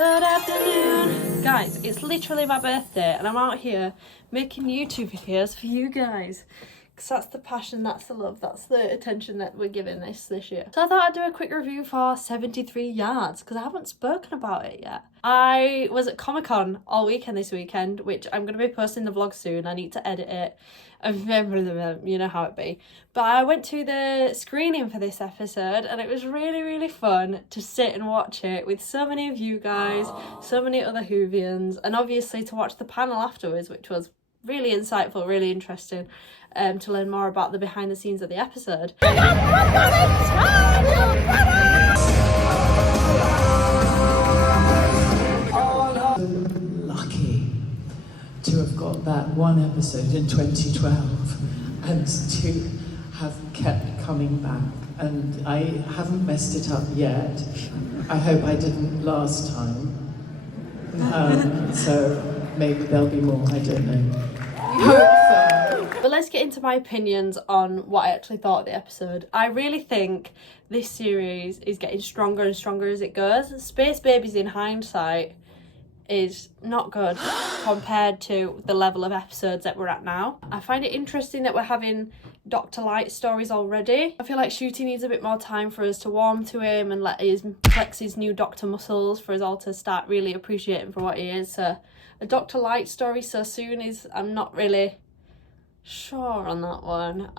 Good afternoon, guys. It's literally my birthday and I'm out here making YouTube videos for you guys because that's the passion, that's the love, that's the attention that we're giving this year. So I thought I'd do a quick review for 73 Yards because I haven't spoken about it yet. I was at Comic-Con all weekend this weekend, which I'm going to be posting the vlog soon. I need to edit it. You know how it be. But I went to the screening for this episode and it was really fun to sit and watch it with so many of you guys, so many other Whovians, and obviously to watch the panel afterwards, which was really insightful, really interesting, to learn more about the behind the scenes of the episode. Lucky to have got that one episode in 2012 and to have kept coming back, and I haven't messed it up yet. I hope I didn't last time, so maybe there'll be more, I don't know. Hope so. But let's get into my opinions on what I actually thought of the episode. I really think this series is getting stronger and stronger as it goes. Space Babies in hindsight is not good compared to the level of episodes that we're at now. I find it interesting that we're having Dr. Light stories already. I feel like Shooty needs a bit more time for us to warm to him and let his flex his new Doctor muscles for us all to start really appreciating for what he is. So a Dr. Light story so soon is, I'm not really sure on that one.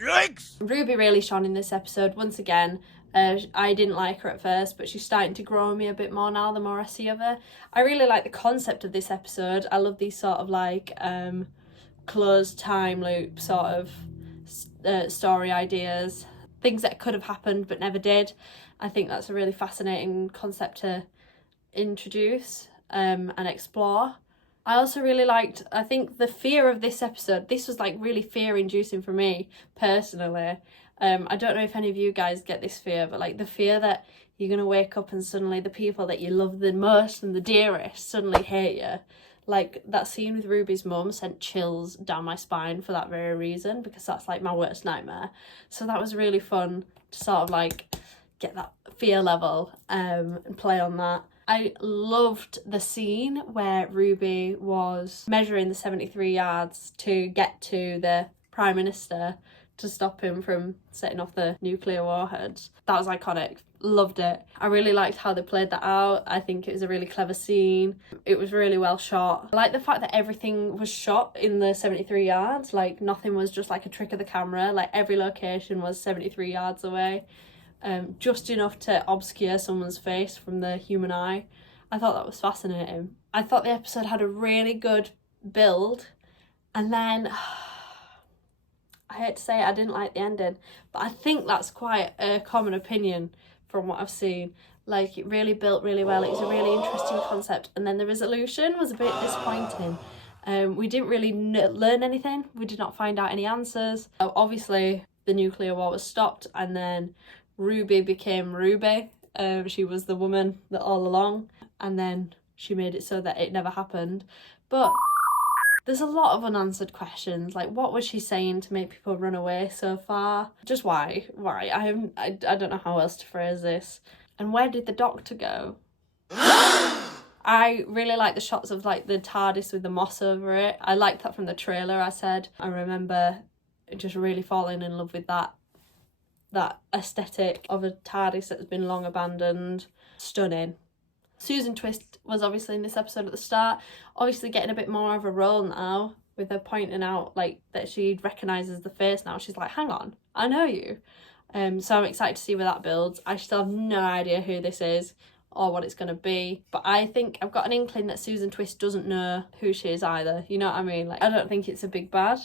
Yikes! Ruby really shone in this episode once again. I didn't like her at first, but she's starting to grow on me a bit more now the more I see of her. I really like the concept of this episode. I love these sort of like closed time loop sort of story ideas, things that could have happened but never did. I think that's a really fascinating concept to introduce and explore. I also really liked, I think the fear of this episode, this was like really fear inducing for me personally. I don't know if any of you guys get this fear, but like the fear that you're going to wake up and suddenly the people that you love the most and the dearest suddenly hate you. Like that scene with Ruby's mum sent chills down my spine for that very reason, because that's like my worst nightmare. So that was really fun to sort of like get that fear level and play on that. I loved the scene where Ruby was measuring the 73 yards to get to the Prime Minister to stop him from setting off the nuclear warheads. That was iconic. Loved it. I really liked how they played that out. I think it was a really clever scene. It was really well shot. I like the fact that everything was shot in the 73 yards. Like nothing was just like a trick of the camera. Like every location was 73 yards away. Just enough to obscure someone's face from the human eye. I thought that was fascinating. I thought the episode had a really good build, and then I hate to say it, I didn't like the ending, but I think that's quite a common opinion from what I've seen. Like it really built really well. It was a really interesting concept, and then the resolution was a bit disappointing. We didn't really learn anything. We did not find out any answers. Obviously the nuclear war was stopped, and then Ruby became Ruby. She was the woman that all along, and then she made it so that it never happened. But there's a lot of unanswered questions. Like, what was she saying to make people run away so far? Just why? I don't know how else to phrase this. And where did the Doctor go? I really like the shots of like the TARDIS with the moss over it. I liked that from the trailer. I remember just really falling in love with that aesthetic of a TARDIS that's been long abandoned. Stunning. Susan Twist was obviously in this episode at the start, obviously getting a bit more of a role now, with her pointing out like that she recognises the face now. She's like, hang on, I know you. So I'm excited to see where that builds. I still have no idea who this is or what it's going to be, but I think I've got an inkling that Susan Twist doesn't know who she is either. You know what I mean? Like, I don't think it's a big bad,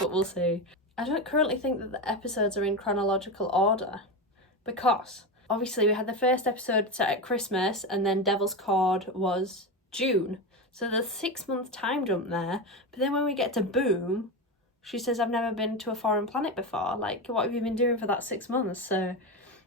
but we'll see. I don't currently think that the episodes are in chronological order, because obviously we had the first episode set at Christmas and then Devil's Cord was June. So there's a 6-month time jump there. But then when we get to Boom, she says, I've never been to a foreign planet before. Like, what have you been doing for that 6 months? So,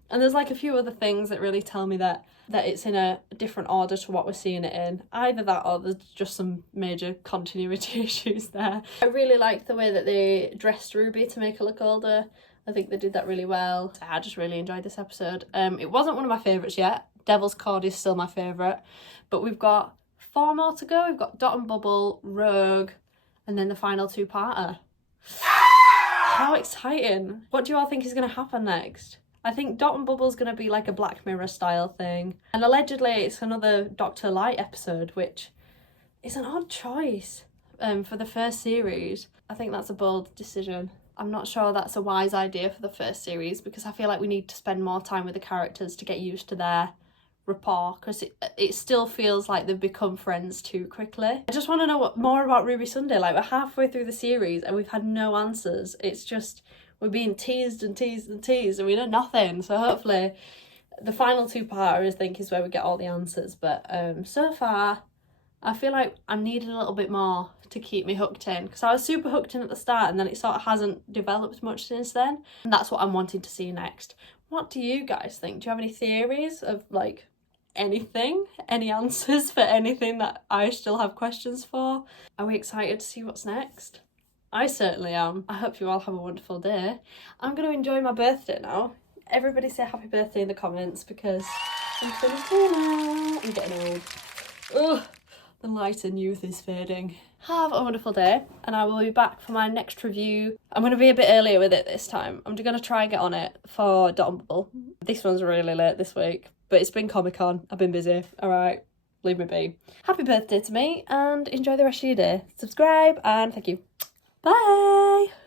and there's like a few other things that really tell me that it's in a different order to what we're seeing it in. Either that or there's just some major continuity issues there. I really liked the way that they dressed Ruby to make her look older. I think they did that really well. I just really enjoyed this episode. It wasn't one of my favourites yet, Devil's Cord is still my favourite. But we've got 4 more to go. We've got Dot and Bubble, Rogue, and then the final 2-parter. How exciting. What do you all think is going to happen next? I think Dot and Bubble's going to be like a Black Mirror style thing. And allegedly it's another Dr. Light episode, which is an odd choice for the first series. I think that's a bold decision. I'm not sure that's a wise idea for the first series because I feel like we need to spend more time with the characters to get used to their rapport, because it still feels like they've become friends too quickly. I just want to know more about Ruby Sunday. Like, we're halfway through the series and we've had no answers. It's just, we're being teased and teased and teased and we know nothing. So hopefully the final 2-parter, I think, is where we get all the answers. But so far I feel like I'm needing a little bit more to keep me hooked in, because I was super hooked in at the start and then it sort of hasn't developed much since then, and that's what I'm wanting to see next. What do you guys think? Do you have any theories of like anything, any answers for anything that I still have questions for? Are we excited to see what's next? I certainly am. I hope you all have a wonderful day. I'm going to enjoy my birthday now. Everybody say happy birthday in the comments, because I'm 22 now. I'm getting old. Ugh. The light in youth is fading. Have a wonderful day, and I will be back for my next review. I'm going to be a bit earlier with it this time. I'm going to try and get on it for Dot and Bubble. This one's really late this week, but it's been Comic-Con. I've been busy. Alright, leave me be. Happy birthday to me, and enjoy the rest of your day. Subscribe, and thank you. Bye!